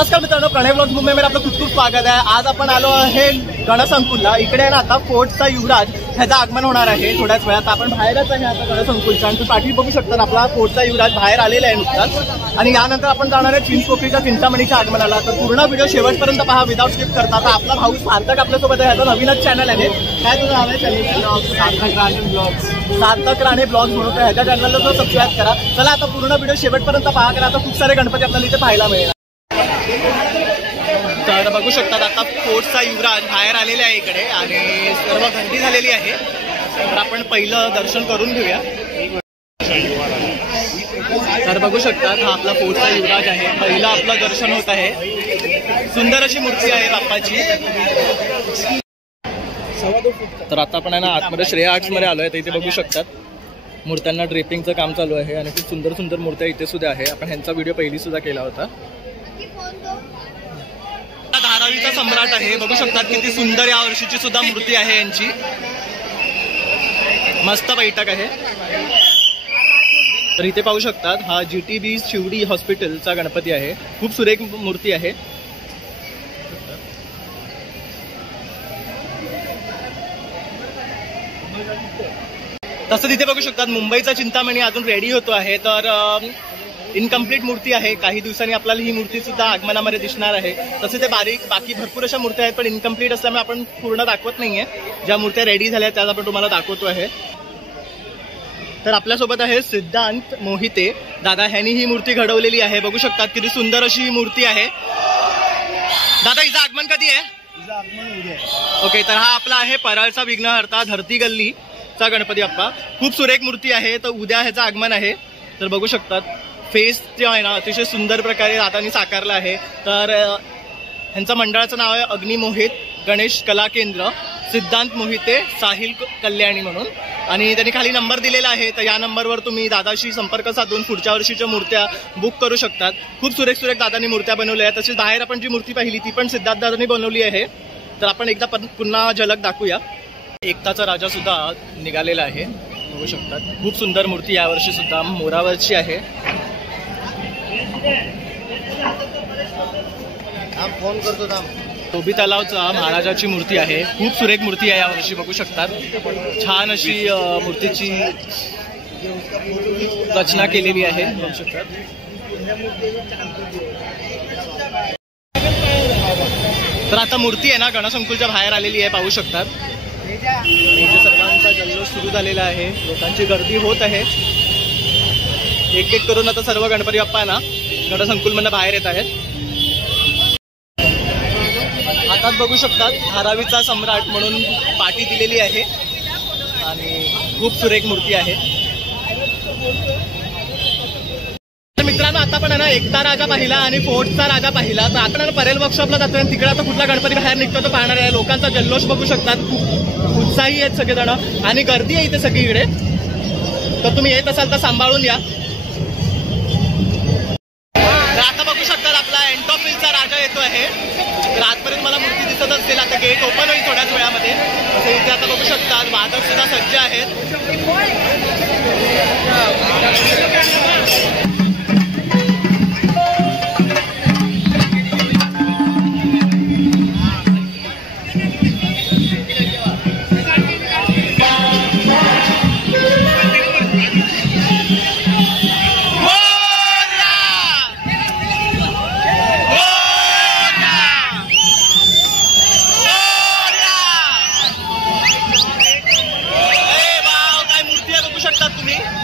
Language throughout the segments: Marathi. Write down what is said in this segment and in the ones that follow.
नमस्कार मित्रांनो, प्रणय ब्लॉग्स मध्ये आपलं खूप खूप स्वागत आहे। आज आपण आलो आहे गणसंकुलला। इकडे आहे ना आता फोर्टचा युवराज ह्याचं आगमन होणार आहे थोड्याच वेळात। आपण बाहेरच आहे आता गणसंकुलच्या आणि पाठी बघू शकता आपला फोर्टचा युवराज बाहेर आलेला आहे नुकताच। आणि यानंतर आपण जाणार आहे चिंचपोकळीच्या चिंतामणीच्या आगमनाला। तर पूर्ण व्हिडिओ शेवटपर्यंत पहा विदाउट स्किप करता। आता आपला भाऊ सार्थक आपल्यासोबत आहे, ह्याचं नवीनच चॅनल आहे। काय तुझं नाव आहे चॅनलचं? सार्थक राणे ब्लॉग्स। सार्थक राणे ब्लॉग्स म्हणून ह्याच्या चॅनलला तो सबस्क्राईब करा। चला आता पूर्ण व्हिडिओ शेवटपर्यंत पहा, कारण आता खूप सारे गणपती आपल्याला इथे पाहायला मिळेल। तर बघू शकतात आता फोर्टचा युवराज बाहेर आलेला आहे इकडे आणि सर्व गर्दी झालेली आहे। तर आपण पहिलं दर्शन करून घेऊया। तर बघू शकतात हा आपला फोर्टचा युवराज आहे, पहिलं आपलं दर्शन होत आहे। सुंदर अशी मूर्ती आहे बाप्पाची। तर आता आपण आहे ना आतमध्ये श्रेया आर्ट्स मध्ये आलोय। तर इथे बघू शकतात मूर्त्यांना ड्रेपिंगचं काम चालू आहे आणि खूप सुंदर सुंदर मूर्त्या इथे सुद्धा आहे। आपण ह्यांचा व्हिडिओ पहिली सुद्धा केला होता। धारावीचा सम्राट आहे, बघू शकतात किती सुंदर या वर्षीची सुद्धा मूर्ती आहे यांची। मस्त बैठक आहे। तर इथे पाहू शकतात हा GTB शिवडी हॉस्पिटलचा गणपती आहे, खूप सुरेख मूर्ती आहे। तसं तिथे बघू शकतात मुंबईचा चिंतामणी अजून रेडी होतो आहे। तर इनकम्प्लीट मूर्ती आहे, काही दिवसांनी आपल्याला ही मूर्ती सुद्धा आगमनामध्ये दिसणार आहे। तसे ते बाकी भरपूर अशा मूर्त्या आहेत, पण इनकम्प्लीट असल्यामुळे आपण पूर्ण दाखवत नाहीये। ज्या मूर्त्या रेडी झाल्या त्याच आपण तुम्हाला दाखवतो आहे। तर आपल्यासोबत आहे सिद्धांत मोहिते दादा, ह्यांनी ही मूर्ती घडवलेली आहे। बघू शकतात किती सुंदर अशी ही मूर्ती आहे। दादा हिचं आगमन कधी आहे? हिचं आगमन उद्या आहे। ओके, तर हा आपला आहे परळचा विघ्नहर्ता धरती गल्लीचा गणपती बाप्पा। खूप सुरेख मूर्ती आहे। तर उद्या ह्याचं आगमन आहे। तर बघू शकतात फेस जे आहे ना अतिशय सुंदर प्रकारे दादांनी साकारलं आहे। तर ह्यांचं मंडळाचं नाव आहे अग्निमोहित गणेश कला केंद्र, सिद्धांत मोहिते साहिल कल्याणी म्हणून। आणि त्यांनी खाली नंबर दिलेला आहे, तर या नंबरवर तुम्ही दादाशी संपर्क साधून पुढच्या वर्षीच्या मूर्त्या बुक करू शकतात। खूप सुरेख सुरेख दादांनी मूर्त्या बनवल्या आहेत। तसेच बाहेर आपण जी मूर्ती पाहिली ती पण सिद्धार्थ दादांनी बनवली आहे। तर आपण एकदा पुन्हा झलक दाखवूया। एकताचा राजा सुद्धा निघालेला आहे, बघू शकतात खूप सुंदर मूर्ती यावर्षी सुद्धा मोरावरची आहे। फोन करतो टोबी तलावचा महाराजाची मूर्ती आहे, खूप सुरेख मूर्ती आहे यावर्षी, बघू शकतात छान अशी मूर्तीची रचना केलेली आहे, बघू शकतात। तर आता मूर्ती आहे ना गणसंकुलच्या बाहेर आलेली आहे, पाहू शकतात। इथे सर्वांचा जल्लोष सुरू झालेला आहे, लोकांची गर्दी होत आहे। एक एक करून आता सर्व गणपती बाप्पा ना गणसंकुलमधून बाहेर येत आहेत। हातात बघू शकतात धारावीचा सम्राट म्हणून पाटी दिलेली आहे आणि खूप सुरेख मूर्ती आहे। तर मित्रांनो आता पण आहे ना एकता राजा पाहिला आणि फोर्टचा राजा पाहिला। तर आपण परेल वर्कशॉपला जातो आणि तिकडे आता कुठला गणपती बाहेर निघतो तो पाहणार आहे। लोकांचा जल्लोष बघू शकतात, खूप उत्साही आहेत सगळेजण आणि गर्दी आहे इथे सगळीकडे। तर तुम्ही येत असाल तर सांभाळून या। आता बघू शकतात आपला एंटॉफिलचा राजा येतो आहे। तर आजपर्यंत मला मूर्ती दिसत असतील, आता गेट ओपन होईल थोड्याच वेळामध्ये। तसे इथे आता बघू शकतात वादक सुद्धा सज्ज आहेत।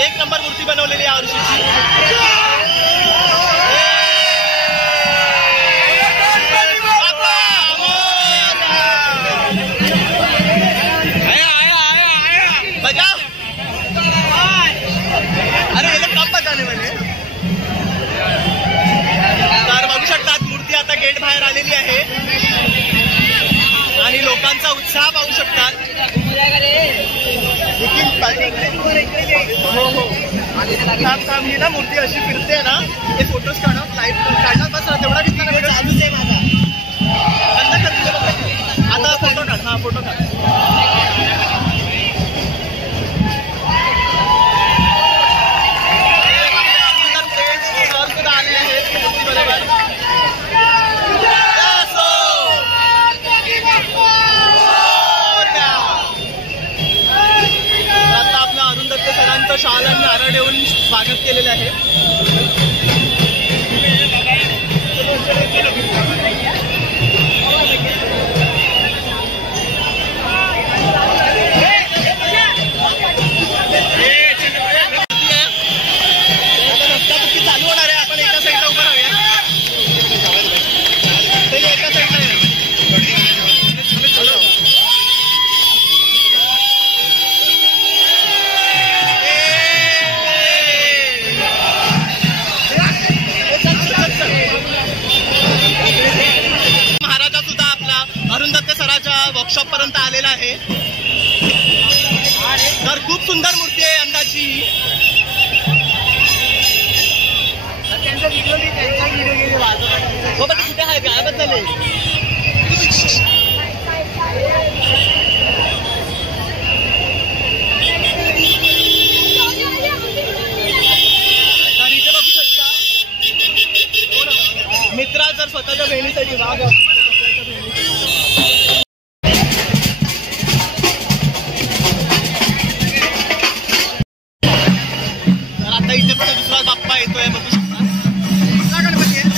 एक नंबर मूर्ती बनवलेली या वर्षीची। अरे ये लोग कब बजाने वाले? तर बघू शकतात मूर्ती आता गेट बाहेर आलेली आहे आणि लोकांचा उत्साह पाहू शकतात। ही ना मूर्ती अशी फिरते ना, ते फोटोज काढणार बस तेवढा घेतला ना चालूच आहे माझा। आता फोटो काढ, हा फोटो काढ। शाल आणि नारळ देऊन स्वागत केलेलं आहे. चालू होणार आहे. आपण एका साईडला उभं राहूया. एका साईडला महाराजा सुद्धा आपला अरुण दत्ते सराच्या वर्कशॉप पर्यंत आलेला आहे. तर खूप सुंदर मूर्ती आहे यंदाची. हो पण कुठे आहे गायबद्दल तर इथे बघू शकता मित्रा जर स्वतःच्या बहिणीसाठी वाघ तर आता इथे पण दुसरा बाप्पा येतोय बघू शकता. गणपती आहे.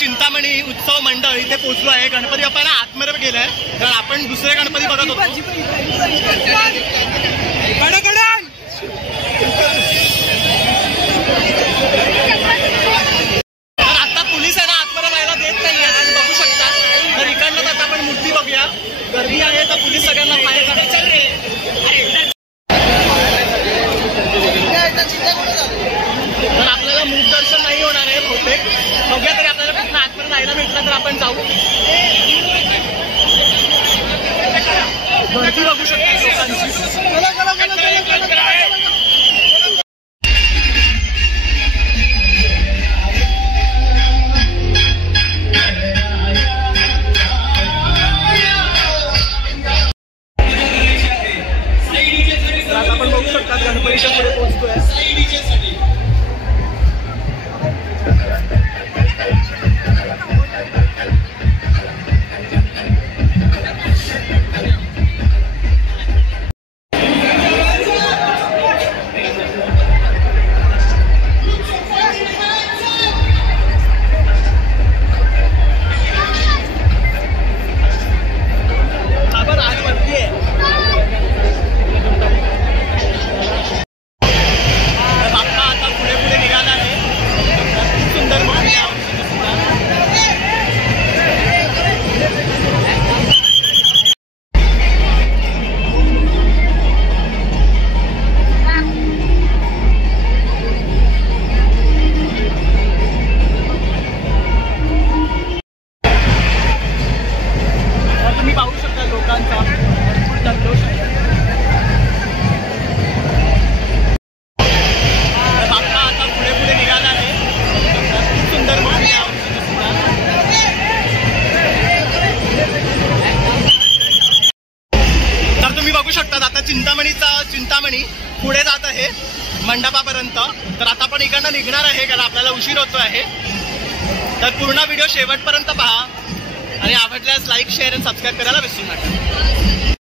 चिंतामणी उत्सव मंडळ इथे पोहोचलो आहे. गणपती बाप्पाला आतमध्ये गेलाय, तर आपण दुसरे गणपती बघत होतो. तर आता पोलीस आहे ना आतमध्ये जायला देत नाही आहे, तुम्ही बघू शकता. तर इकडनं आता आपण मूर्ती बघूया. गर्दी आहे तर पोलीस सगळ्यांना बाहेर काढतात. तर आपल्याला मूक दर्शन नाही होणार आहे बहुतेक. बघूया तरी आपल्याला कुठं आतमध्ये जायला भेटलं तर आपण जाऊ. गर्दी बघू शकता लोकांची. आपण बघू शकता गणपतीच्या पुढे पोहोचतोय. तुम्ही पाहू शकता लोकांचा भरपूर जल्लोष आहे. बाप्पा आता पुढे पुढे निघाला आहे. खूप सुंदर मूर्ती आहे. तर तुम्ही बघू शकता आता चिंतामणी पुढे जात आहे मंडपापर्यंत. तर आता आपण इकडनं निघणार आहे कारण आपल्याला उशीर होतो आहे. तर पूर्ण व्हिडिओ शेवटपर्यंत पहा आणि आवडल्यास लाईक शेअर आणि सबस्क्राईब करायला विसरू नका.